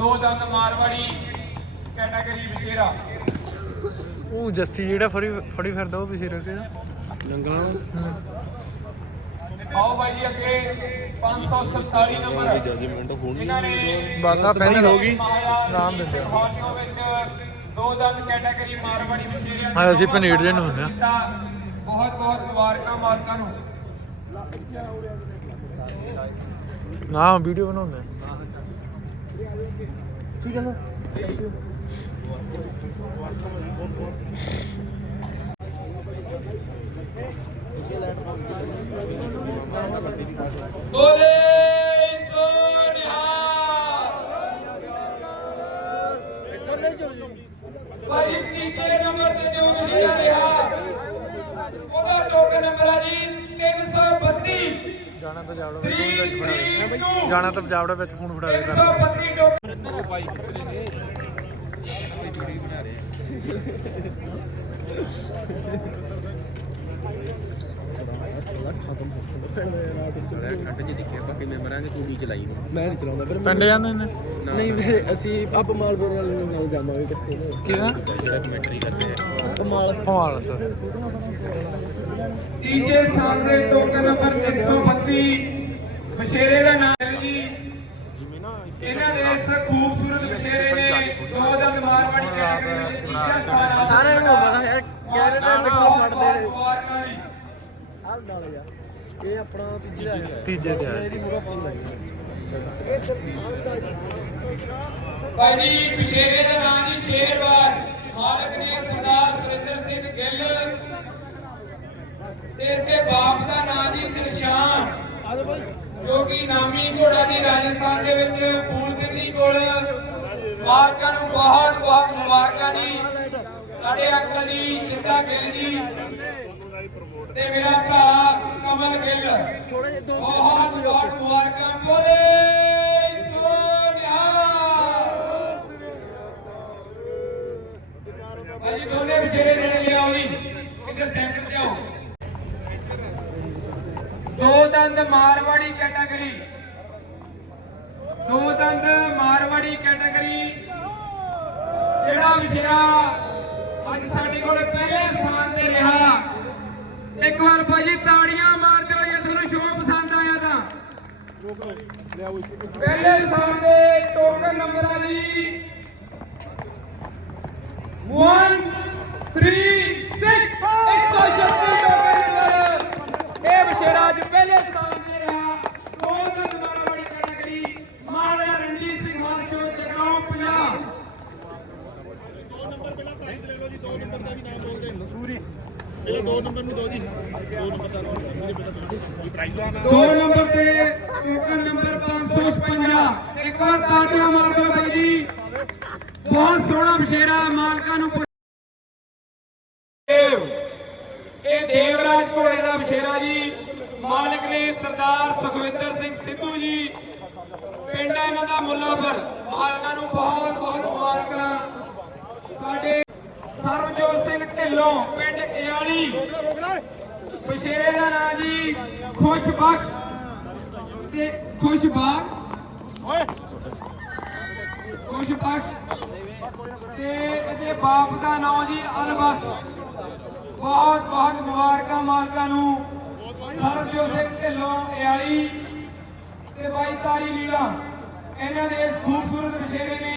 ਦੋ ਦੰਦ ਮਾਰਵਾੜੀ ਕੈਟਾਗਰੀ ਵਿਸ਼ੇਰਾ। ਉਹ ਜੱਸੀ ਜਿਹੜਾ ਫੜੀ ਫੜੀ ਫਿਰਦਾ ਉਹ ਵੀ ਰੱਖੇ ਨੰਗਲਾਂ ਆਓ ਬਾਈ ਜੀ ਅੱਗੇ 547 ਨੰਬਰ। ਜਜਮੈਂਟ ਹੋਣੀ ਇਹਨਾਂ ਨੇ ਬਸ ਆ ਪਹਿਲੀ ਹੋ ਗਈ। ਨਾਮ ਦਿੰਦੇ ਆ। ਹਾਸੋ ਵਿੱਚ ਦੋ ਦੰਦ ਕੈਟਾਗਰੀ ਮਾਰਵਾੜੀ ਵਿਸ਼ੇਰਾ ਹਾਂ, ਅਸੀਂ ਭਨੇੜ ਦੇ ਨੂੰ ਹੁੰਦੇ ਆ। ਬਹੁਤ ਬਹੁਤ ਮੁਬਾਰਕਾਂ ਮਾਲਕਾਂ ਨੂੰ। ਨਾ ਵੀਡੀਓ ਬਣਾਉਂਦੇ ਠੀਕ ਹੈ ਸਰ। ਬੋਲੇ ਸੋਨਿਹਾ ਭਾਈ ਤੀਜੇ ਨੰਬਰ ਤੇ ਜੋ ਵਿਸ਼ੇਰਾ ਰਿਹਾ ਉਹਦਾ ਟੋਕਨ ਨੰਬਰ ਆ ਜੀ 332 ਜਾਣਾ ਤਾਂ ਜਾਵੜਾ ਵਿੱਚ ਫੋਨ ਵਿੱਚ ਫੜਾ ਦੇ। 332 ਜਾਣਾ ਤਾਂ ਜਾਵੜਾ ਵਿੱਚ ਫੋਨ ਫੜਾ ਦੇ ਕਰ 332 ਟੋਕਨ ਠੰਡ ਚ ਦੇਖਿਆ ਬਾਕੀ ਮੈਂਬਰਾਂ ਨੇ ਤੂੰ ਵੀ ਚਲਾਈ ਨੂੰ ਮੈਂ ਨਹੀਂ ਚਲਾਉਂਦਾ ਫਿਰ ਪਿੰਡ ਜਾਂਦੇ ਨੇ? ਨਹੀਂ ਫਿਰ ਅਸੀਂ ਆਪ ਮਾਲਪੁਰ ਵਾਲੇ ਨਾਲ ਜਾਵਾਂਗੇ ਕਿੱਥੇ ਕਿਹਦਾ ਜਿਹੜਾ ਕਮੈਂਟਰੀ ਕਰਦੇ ਆ। ਕਮਾਲ ਫਵਾਲ ਸਰ। ਤੀਜੇ ਸਥਾਨ ਤੇ ਟੋਕਨ ਨੰਬਰ 132 ਬਸ਼ੇਰੇ ਦਾ ਨਾਮ ਹੈ ਜੀ। ਇਹਨਾਂ ਦੇ ਇਸ ਖੂਬਸੂਰਤ ਬਸ਼ੇਰੇ ਨੇ ਦੋ ਦੰਦ ਮਾਰਵਾੜੀ ਕੈਟਾਗਰੀ ਵਿੱਚ ਤੀਜਾ ਸਥਾਨ ਹਾਸਲ ਸਾਰਿਆਂ ਨੂੰ ਪਤਾ ਯਾਰ ਕਿਹੜੇ ਨਾਲ ਨਕਸ਼ਾ ਫੜਦੇ ਨੇ। ਮੁਬਾਰਕਾਂ ਜੀ। ਹਾਲ ਨਾਲ ਯਾਰ ਇਹ ਆਪਣਾ ਤੀਜਾ ਤੇ ਆਇਆ ਇਹਦੀ ਮੂਰਾ ਫੋਨ ਲੱਗੀ ਭਾਈ ਜੀ ਬਸ਼ੇਰੇ ਦਾ ਨਾਮ ਜੀ ਸ਼ੇਰਵਾਰ ਮਾਲਕ ਨੇ ਸਰਦਾਰ ਸੁਰਿੰਦਰ ਸਿੰਘ ਗਿੱਲ ਤੇ ਇਸ ਦੇ ਬਾਪ ਦਾ ਨਾਮ ਜੀ ਦਿਲਸ਼ਾਨ, ਜੋ ਕਿ ਨਾਮੀ ਘੋੜਾ ਜੀ ਰਾਜਸਥਾਨ ਦੇ ਵਿੱਚ ਫੂਲ ਸਿੰਘ ਜੀ ਕੋਲ ਮਾਲਕਾਂ ਨੂੰ ਬਹੁਤ ਬਹੁਤ ਮੁਬਾਰਕਾਂ ਜੀ। ਸਾਡੇ ਅੰਕਲ ਜੀ ਸ਼ਿੰਦਾ ਗਿੱਲ ਜੀ ਤੇ ਮੇਰਾ ਭਰਾ ਕਮਲ ਗਿੱਲ, ਬਹੁਤ ਬਹੁਤ ਮੁਬਾਰਕਾਂ ਬੋਲੇ ਸੋਨਿਹਾ ਭਾਜੀ ਦੋਨੇ ਵਿਸ਼ੇਰੇ ਨੇੜੇ ਲਿਆਓ ਜੀ ਕਿੱਧਰ ਸੈਂਟਰ ਤੇ ਆਓ ਦੋ ਦੰਦ ਮਾਰਵਾੜੀ ਕੈਟਾਗਰੀ। ਦੋ ਦੰਦ ਮਾਰਵਾੜੀ ਕੈਟਾਗਰੀ। ਜਿਹੜਾ ਵਿਸ਼ੇਰਾ ਅੱਜ ਸਾਡੇ ਕੋਲ ਪਹਿਲੇ ਸਥਾਨ ਤੇ ਰਿਹਾ। ਇੱਕ ਵਾਰ ਭਾਜੀ ਤਾੜੀਆਂ ਮਾਰ ਦਿਓ ਜੇ ਤੁਹਾਨੂੰ ਸ਼ੋਅ ਪਸੰਦ ਆਇਆ ਤਾਂ। ਪਹਿਲੇ ਸਥਾਨ ਤੇ ਟੋਕਨ ਨੰਬਰ ਆ ਜੀ। 1 3 6 136 ਟੋਕਨ ਨੰਬਰ ਇਹ ਵਿਸ਼ੇਰਾ ਅੱਜ ਪਹਿਲੇ ਸਥਾਨ ਤੇ ਰਿਹਾ ਟੋਕਨ ਮਾਰਾਵਾੜੀ ਕੈਟਾਗਰੀ ਮਹਾਰਾਜਾ ਰਣਜੀਤ ਸਿੰਘ ਹਾਸ਼ੋ ਜਗਰਾਉਂ ਪੰਜਾਬ ਦੋ ਨੰਬਰ ਤੇ ਟੋਕਨ ਨੰਬਰ 556 ਇੱਕ ਵਾਰ ਤਾੜੀਆਂ ਮਾਰ ਦਿਓ ਬਾਈ ਜੀ। ਬਹੁਤ ਸੋਹਣਾ ਬਸ਼ੇਰਾ ਮਾਲਕਾਂ ਨੂੰ ਇਹ ਦੇਵਰਾਜ ਘੋੜੇ ਦਾ ਬਸ਼ੇਰਾ ਜੀ। ਮਾਲਕ ਨੇ ਸਰਦਾਰ ਸੁਖਵਿੰਦਰ ਸਿੰਘ ਸਿੱਧੂ ਜੀ। ਪਿੰਡ ਇਹਨਾਂ ਦਾ ਮੁੱਲਾਪੁਰ। ਮਾਲਕਾਂ ਨੂੰ ਬਹੁਤ ਬਹੁਤ ਮੁਬਾਰਕਾਂ ਸਾਡੇ ਸਰਬਜੋਤ ਸਿੰਘ ਢਿੱਲੋਂ, ਪਿੰਡ ਇਆਲੀ। ਬਸ਼ੇਰੇ ਦਾ ਨਾਂ ਜੀ ਖੁਸ਼ਬਖਸ਼ ਤੇ ਖੁਸ਼ਬਾਗ ਓਏ ਖੁਸ਼ਬਖਸ਼ ਤੇ ਇਹਦੇ ਬਾਪ ਦਾ ਨਾਮ ਜੀ ਅਲਬਖਸ਼। ਬਹੁਤ ਬਹੁਤ ਮੁਬਾਰਕਾਂ ਮਾਲਕਾਂ ਨੂੰ। ਸਰਬਜੋਤ ਸਿੰਘ ਢਿੱਲੋਂ, ਇਆਲੀ ਤੇ ਬਾਈ ਤਾਰੀ ਲੀਲਾ ਇਹਨਾਂ ਦੇ ਇਸ ਨੇ